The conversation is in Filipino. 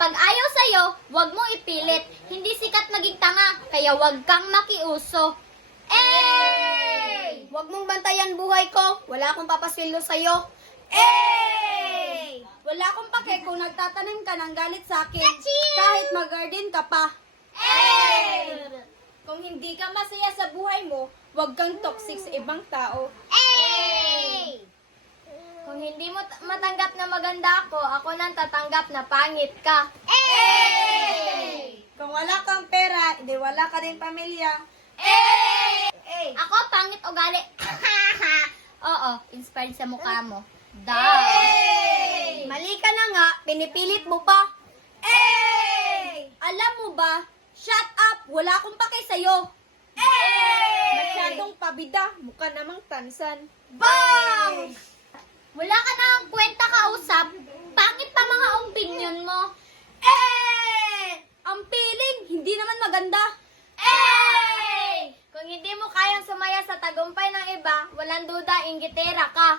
Kapag ayaw sa'yo, huwag mo ipilit. Hindi sikat maging tanga, kaya huwag kang makiuso. Hey! Huwag mong bantayan buhay ko. Wala akong papasweldo sa'yo. Wala akong pake kung nagtatanim ka ng galit sa akin. Kahit mag-garden ka pa. Kung hindi ka masaya sa buhay mo, huwag kang toxic sa ibang tao. Kung hindi mo matanggap na maganda ako nang tatanggap na pangit ka. Kung wala kang pera, hindi wala ka din pamilya. Ako pangit ugali. Oo, inspired sa mukha mo. Mali ka na nga, pinipilit mo pa. Alam mo ba, shut up, wala akong pake sa'yo. Masyadong pabida, mukha namang tansan. Bang! Wala ka na ang kwenta kausap. Pangit pa mga opinion mo. Ang feeling, hindi naman maganda. Kung hindi mo kayang sumaya sa tagumpay ng iba, walang duda, inggitera ka.